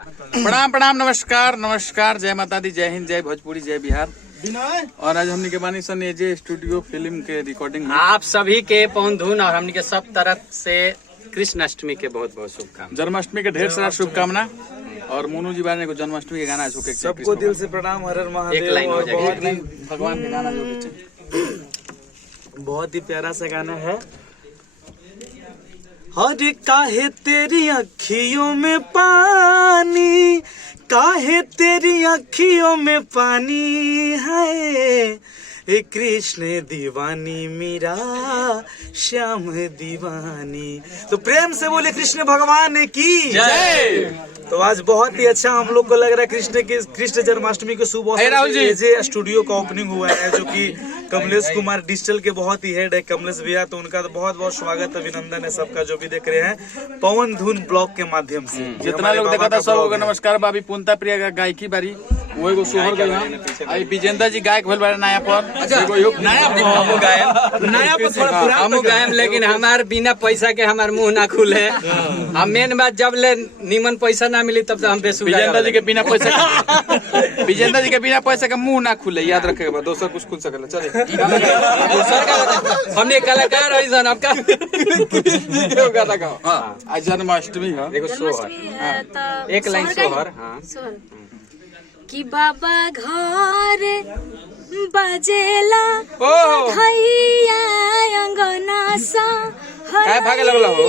प्रणाम प्रणाम, नमस्कार नमस्कार, जय माता दी, जय हिंद, जय भोजपुरी, जय बिहार। और आज हमने के बानी सन एजे स्टूडियो फिल्म के रिकॉर्डिंग में आप सभी के पवन धुन और हमने के सब तरफ से कृष्ण अष्टमी के बहुत बहुत शुभकामनाएं। जन्माष्टमी के ढेर सारा शुभकामना। और मोनू जी बारे को जन्माष्टमी के गाना झोंके सबको दिल से प्रणाम, हर हर महादेव। एक लाइन हो जाएगी, एक लाइन भगवान के गाना जो बहुत ही प्यारा सा गाना है। हर काहे तेरी अखियों में पानी, काहे तेरी अखियों में पानी है, ए कृष्ण दीवानी मीरा श्याम दीवानी। तो प्रेम से बोले कृष्ण भगवान की जय। तो आज बहुत ही अच्छा हम लोग को लग रहा है कृष्ण जन्माष्टमी के शुभ अवसर पर स्टूडियो का ओपनिंग हुआ है, जो कि कमलेश कुमार डिजिटल के बहुत ही हेड है कमलेश भैया। तो उनका तो बहुत बहुत स्वागत अभिनंदन है सबका जो भी देख रहे हैं पवन धुन ब्लॉग के माध्यम से। जितना लोग देखा था सबको नमस्कार। बाबी पुनता प्रिया का गायकी बारी वो एगो सोहर गई आई विजेंद्र जी गायक भइल बारे नया पर हम गायम, लेकिन हमार बिना पैसा के हमार मुंह ना खुले। हम मेन बात जब ले निमन पैसा ना मिली तब तो हम बेसुरा। विजेंद्र जी के बिना पैसा का मुंह ना खुले, याद रखेगा। दोसर कुछ खुल सकल चले हमने कलाकार ऐसा आपका गाना गाओ। आज जन्माष्टमी है, देखो सोहर एक लाइन सोहर। हाँ कि बाबा घर बजेला भैया अंगना सा, काय भागे लगला हो?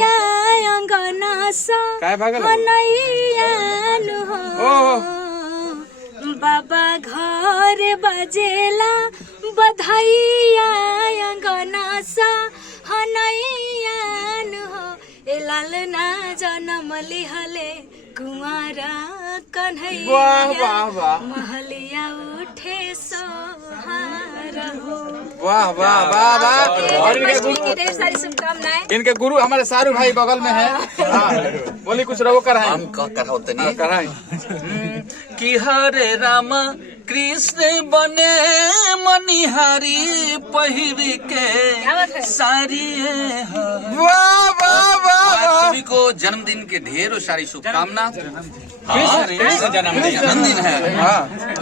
अंगना सा काय भागे लगला? हनैया नु हो। बाबा घर बजेला बधाइया अंगना सा हनैया नु हो। ए लालना जन्म लिहले कुंवारा कन्हैया, महलिया उठे सोहार हो। वाह वाह वाह वाह। और ढेर सारी शुभकामनाएं। इनके गुरु हमारे सारू भाई बगल में है। बोली कुछ रहो कराए हम कराए कि हरे राम कृष्ण बने मनिहारी पहिर के सारी। वाह वाह वाह। सभी को जन्मदिन के ढेरों सारी शुभकामना। कृष्ण जन्मदिन है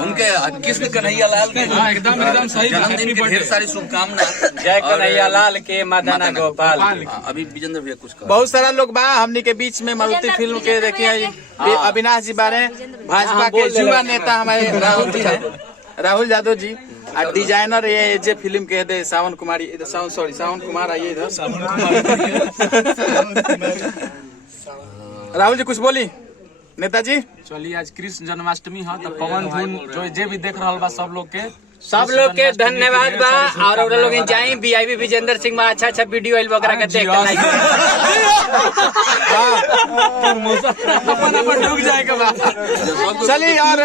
उनके कृष्ण कन्हैया लाल के एकदम सही जन्मदिन के ढेर सारी शुभकामना। जय कन्हैया लाल के मदना गोपाल। अभी विजेंद्र भैया कुछ कहो। बहुत सारा लोग बा हमनी के बीच में मारुति फिल्म के देखिए अविनाश जी बारे, भाजपा के युवा नेता हमारे राहुल जी है, राहुल यादव जी। और डिजाइनर ये जे फिल्म के दे सावन कुमार आइए इधर। राहुल जी कुछ बोली नेताजी। चलिए आज कृष्ण जन्माष्टमी है तो पवन धुन जो भी देख रहा बा सब लोग के धन्यवाद बा। और लोग जाए VIP विजेंद्र सिंह में अच्छा अच्छा वीडियो आइल वगैरह के देख के अपन डूब जाएगा बा। चलिए और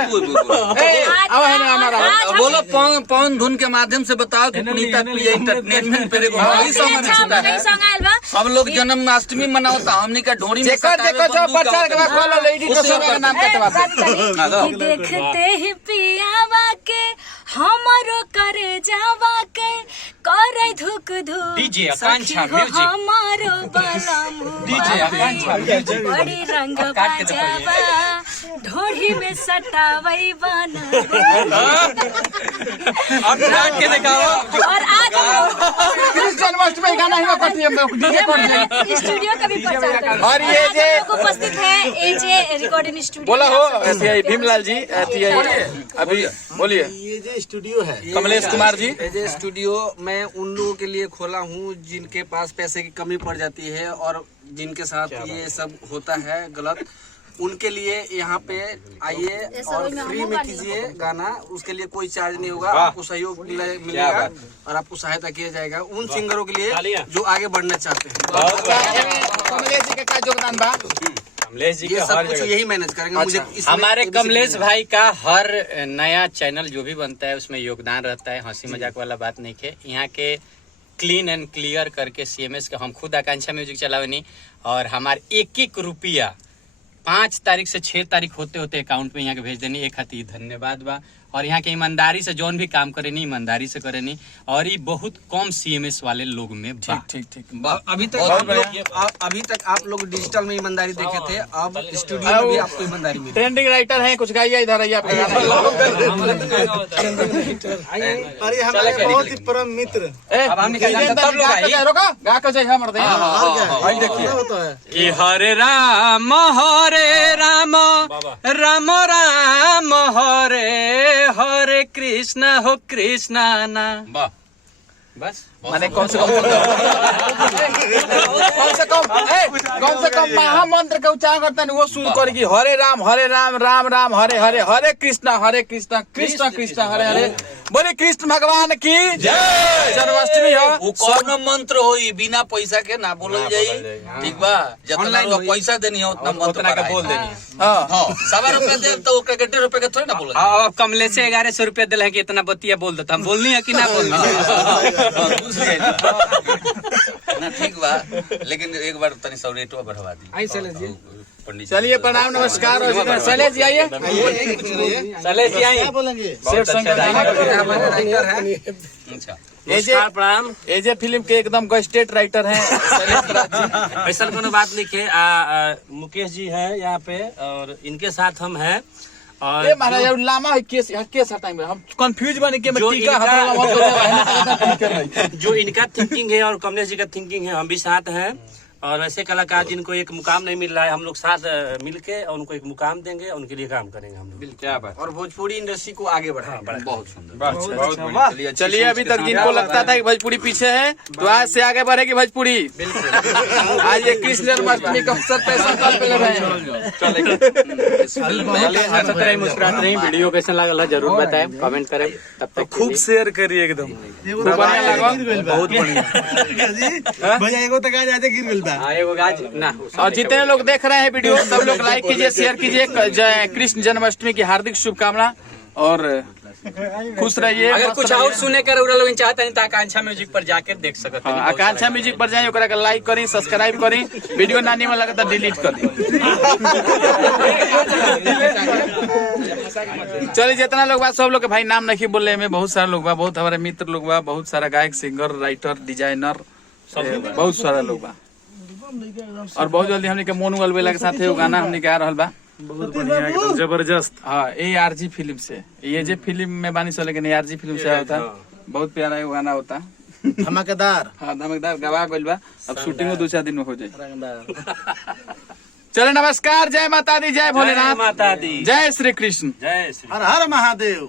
हमारा बोलो पवन धुन के माध्यम से बताओ कि पुनीता प्रिय एंटरटेनमेंट पे सब लोग जन्माष्टमी मनाओ तो हमने का ढोरी में देखते ही पियावा के हमारो करे जावा के करे धुक धुक डीजे आकांक्षा म्यूजिक। हमारो बलम डीजे आकांक्षा म्यूजिक। बड़ी रंग बाजावा ढोड़ी में सटावई बना। और के दिखाओ। और आज जन्माष्टमी गाना ही करती है स्टूडियो का भी प्रचार करें। और ये जे उपस्थित है एजे रिकॉर्डिंग स्टूडियो। बोला हो भीमलाल जी अभी बोलिए। ये जो स्टूडियो है कमलेश कुमार जी ये स्टूडियो मैं उन लोगों के लिए खोला हूँ जिनके पास पैसे की कमी पड़ जाती है और जिनके साथ ये सब होता है गलत, उनके लिए यहाँ पे आइए और फ्री में कीजिए गाना। उसके लिए कोई चार्ज नहीं होगा, आपको सहयोग मिलेगा और आपको सहायता किया जाएगा उन सिंगरों के लिए जो आगे बढ़ना चाहते हैं। कमलेश जी का योगदान बा। कमलेश जी ये सब कुछ यही मैनेज करेंगे। मुझे हमारे कमलेश भाई का हर नया चैनल जो भी बनता है उसमें योगदान रहता है। हंसी मजाक वाला बात नहीं है। यहाँ के क्लीन एंड क्लियर करके CMS का हम खुद आकांक्षा म्यूजिक चलावनी और हमारे एक रुपया 5 तारीख से 6 तारीख होते होते अकाउंट में यहाँ के भेज देनी। एक हाथी धन्यवाद बा। और यहाँ के ईमानदारी से जौन भी काम करे नहीं ईमानदारी से करे नहीं, और ये बहुत कम CMS वाले लोग में बा। ठीक ठीक अभी तक आप लोग डिजिटल में ईमानदारी देखे थे, अब स्टूडियो में भी आपको ईमानदारी मिली। ट्रेंडिंग राइटर हैं, कुछ गाइए इधर आइए आपका गाना। अरे हमारे बहुत ही परम मित्र अब हम सब लोग आई रोका गा के जय मर दे। कि हरे राम राम राम हरे हरे कृष्ण हो कृष्ण ना। बस माने कम से कम महामंत्र का उच्चारण करता है वो शुरू करेगी। हरे राम राम राम हरे हरे, हरे कृष्ण कृष्ण कृष्ण हरे हरे। बोले कृष्ण भगवान की जय। जन्माष्टमी हो वो कौन मंत्र होई बिना पैसा के ना बोलल जाई, ठीक बा। जितना लोग पैसा देनी है उतना मंत्र उतना का बोल देनी। हां 1.25 रुपया दे तो ओकरा के 1.5 रुपया के थोड़ी ना बोलल। अब कमले से 1100 रुपया दिल है कि इतना बतिया बोल देता, हम बोलनी है कि ना बोलनी ना, ठीक बा। लेकिन एक बार तनी सौ रेटवा बढ़वा दी। आई शैलेश जी। पंडित चलिए प्रणाम नमस्कार। शैलेश जी आइए, चले जी आई शिव शंकर हमारे राइटर है। अच्छा प्रणाम। एजे फिल्म के एकदम गस्टेड राइटर हैं शैलेश राज जी। ऐसा कोनो बात नहीं है। मुकेश जी है यहाँ पे और इनके साथ हम हैं। और ए महाराज लामा है केस हटाएंगे हम, कंफ्यूज बने के जो टीका इनका- हटाना मत कर जो इनका थिंकिंग है और कमलेश जी का थिंकिंग है, हम भी साथ हैं। और ऐसे कलाकार जिनको एक मुकाम नहीं मिल रहा है, हम लोग साथ मिलके और उनको एक मुकाम देंगे, उनके लिए काम करेंगे हम लोग। क्या बात। और भोजपुरी इंडस्ट्री को आगे बढ़ाएं। बहुत सुंदर। चलिए चलिए अभी तक जिनको लगता था कि भोजपुरी पीछे है, तो आज से आगे बढ़ेगी भोजपुरी। आज ये कृष्ण जन्माष्टमी का अवसर पे संकल्प ले रहे हैं। मुस्कुराते रही। वीडियो कैसा लागल है जरूर बताएं, कमेंट करें। तब तक खूब शेयर करिए एकदम। बढ़िया लगा, बहुत बढ़िया भैया एगो तक आ जाते गिर मिलता। एगो गाज ना। और जितने लोग देख रहे हैं वीडियो सब लोग लाइक कीजिए, शेयर कीजिए। जय कृष्ण जन्माष्टमी की हार्दिक शुभकामना और खुश रहिए। अगर मस्त कुछ रहिए। और सुने कर उरा लोग चाहते हैं तो आकांक्षा म्यूजिक पर जाकर देख सकते हैं। आकांक्षा म्यूजिक पर जाइए, ओकरा के लाइक करी, सब्सक्राइब करी। वीडियो ना निमन लगे तो डिलीट कर दी। चलिए जितना लोग बा सब लोग के भाई नाम नहीं बोले में, बहुत सारा लोग बा, बहुत हमारे मित्र लोग बा, बहुत सारा गायक सिंगर राइटर डिजाइनर बहुत सारा लोग बा। और बहुत जल्दी हमने के मोनू अलवेला के साथ गाना हमने के आ रहल बा। बहुत बढ़िया एकदम जबरदस्त। हाँ ARG फिल्म से, ये जे फिल्म में बानी सो, लेकिन ARG फिल्म से आया होता। बहुत प्यारा ये गाना होता। धमाकेदार। हाँ धमाकेदार गवा गइल बा। अब शूटिंग 2-4 दिन में हो जाए। चले नमस्कार, जय माता दी, जय भोलेनाथ, माता दी, जय श्री कृष्ण। जय श्री हर हर महादेव।